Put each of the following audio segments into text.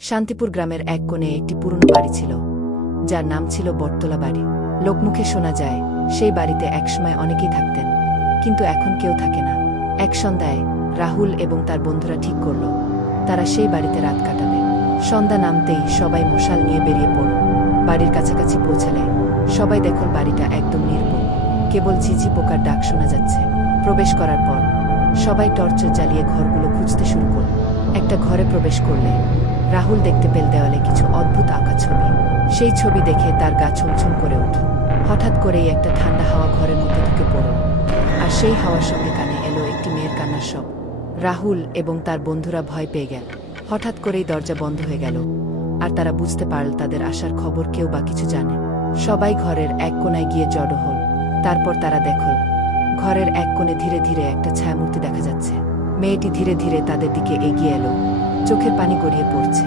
শান্তিপুর গ্রামের এক কোণে একটি পুরনো বাড়ি ছিল, যার নাম ছিল বটতলা বাড়ি। লোকমুখে শোনা যায় সেই বাড়িতে একসময় অনেকেই থাকতেন, কিন্তু এখন কেউ থাকে না। এক সন্ধ্যায় রাহুল এবং তার বন্ধুরা ঠিক করল তারা সেই বাড়িতে রাত কাটাবে। সন্ধ্যা নামতেই সবাই মশাল নিয়ে বেরিয়ে পড়ল। বাড়ির কাছাকাছি পৌঁছালে সবাই দেখল বাড়িটা একদম নির্মল, কেবল ঝিঝি পোকার ডাক শোনা যাচ্ছে। প্রবেশ করার পর সবাই টর্চ জ্বালিয়ে ঘরগুলো খুঁজতে শুরু করল। একটা ঘরে প্রবেশ করলে রাহুল দেখতে পেল দেওয়ালে কিছু অদ্ভুত আঁকা ছবি। সেই ছবি দেখে তার গা ছমছম করে উঠল। হঠাৎ করেই একটা ঠান্ডা হাওয়া ঘরের মধ্যে ঢুকে পড়ল, আর সেই হাওয়ার সঙ্গে কানে এলো একটি মেয়ের কান্নার শব্দ। রাহুল এবং তার বন্ধুরা ভয় পেয়ে গেল। হঠাৎ করেই দরজা বন্ধ হয়ে গেল, আর তারা বুঝতে পারল তাদের আসার খবর কেউ বা কিছু জানে। সবাই ঘরের এক কোণায় গিয়ে জড়ো হল। তারপর তারা দেখল ঘরের এক কোণে ধীরে ধীরে একটা ছায়ামূর্তি দেখা যাচ্ছে। মেয়েটি ধীরে ধীরে তাদের দিকে এগিয়ে এলো, চোখের পানি গড়িয়ে পড়ছে।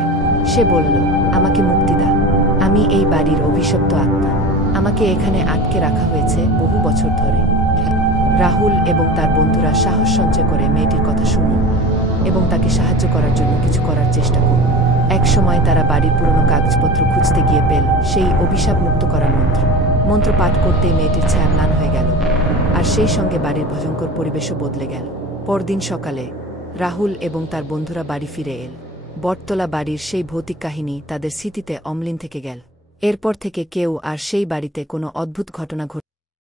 সে বলল, আমাকে মুক্তি দাও, আমি এই বাড়ির অভিশপ্ত আত্মা, আমাকে এখানে আটকে রাখা হয়েছে বহু বছর ধরে। রাহুল এবং তার বন্ধুরা সাহস সঞ্চয় করে মেয়েটির কথা শুনল এবং তাকে সাহায্য করার জন্য কিছু করার চেষ্টা করল। এক সময় তারা বাড়ির পুরনো কাগজপত্র খুঁজতে গিয়ে পেল সেই অভিশাপ মুক্ত করার মন্ত্র পাঠ করতেই মেয়েটির ছায়া ম্লান হয়ে গেল, আর সেই সঙ্গে বাড়ির ভয়ঙ্কর পরিবেশও বদলে গেল। পরদিন সকালে রাহুল এবং তার বন্ধুরা বাড়ি ফিরে এল। বটতলা বাড়ির সেই ভৌতিক কাহিনী তাদের স্মৃতিতে অম্লিন থেকে গেল। এরপর থেকে কেউ আর সেই বাড়িতে কোনো অদ্ভুত ঘটনা